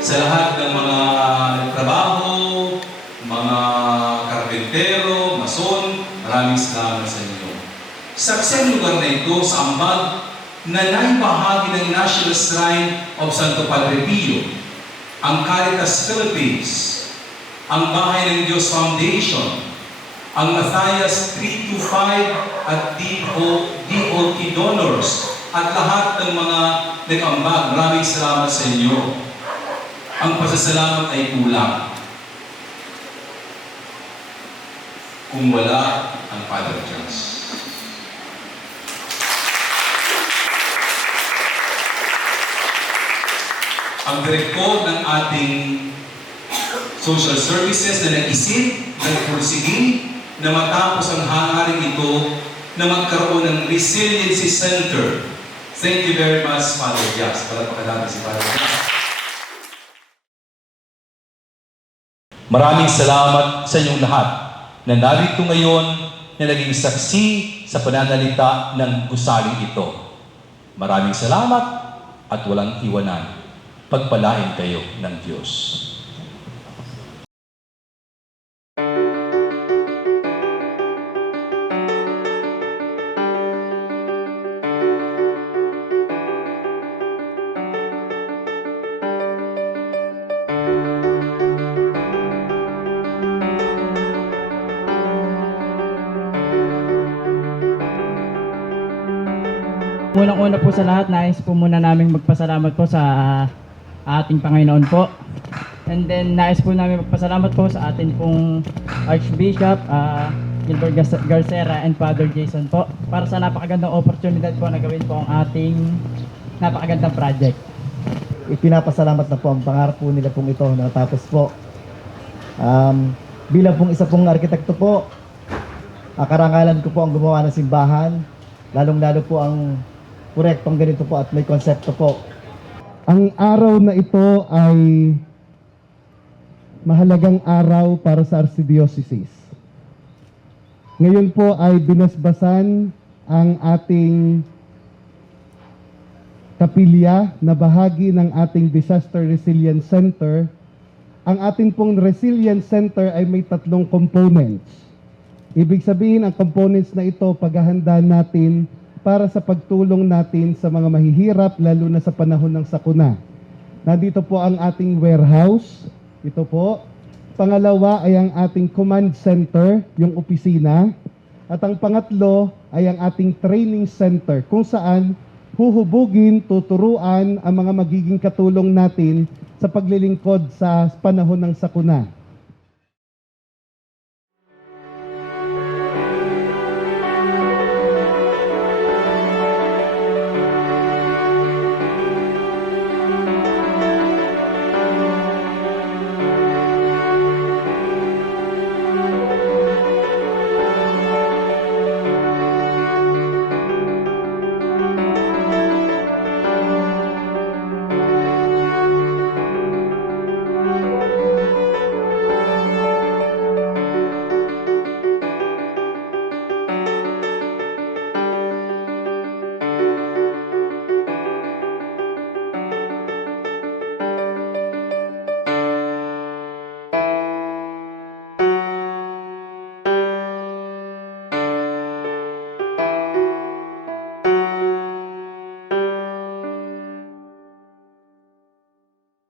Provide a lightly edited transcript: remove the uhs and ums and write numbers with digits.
sa lahat ng mga nagtrabaho, mga karpentero, mason, maraming salamat sa inyo. Sa akseng lugar na ito, sa ambag, na naibahagi ng National Shrine of Santo Padre Pio, ang Caritas Philippines, ang Bahay ng Diyos Foundation, ang Matthias 325 at DOT Donors, at lahat ng mga nag-ambag. Maraming salamat sa inyo. Ang pasasalamat ay kulang kung wala ang Father Charles. Ang direktor ng ating social services na nag-isip, nagpursige, na matapos ang hangaring ito na magkaroon ng Resiliency Center. Thank you very much, Father Jas. Palagpakan natin si Father Jas. Maraming salamat sa inyong lahat na narito ngayon na naging saksi sa pananalita ng gusaling ito. Maraming salamat at walang iwanan. Pagpalain kayo ng Diyos. Unang-una po sa lahat, nais po muna namin magpasalamat po sa ating Panginoon po. And then nais po namin magpasalamat po sa ating pong Archbishop Gilbert Garcera and Father Jason po para sa napakagandang oportunidad po na gawin po ang ating napakagandang project. Ipinapasalamat na po ang pangarap po nila pong ito na natapos po. Bilang pong isa pong arkitekto po, karangalan ko po ang gumawa ng simbahan, lalong-lalo po ang proyektong ganito po at may konsepto po. Ang araw na ito ay mahalagang araw para sa Archdiocese. Ngayon po ay binasbasan ang ating kapilya na bahagi ng ating Disaster Resilience Center. Ang ating pong Resilience Center ay may 3 components. Ibig sabihin, ang components na ito, paghahanda natin para sa pagtulong natin sa mga mahihirap, lalo na sa panahon ng sakuna. Nandito po ang ating warehouse. Ito po. Pangalawa ay ang ating command center, yung opisina. At ang pangatlo ay ang ating training center, kung saan huhubugin, tuturuan ang mga magiging katulong natin sa paglilingkod sa panahon ng sakuna.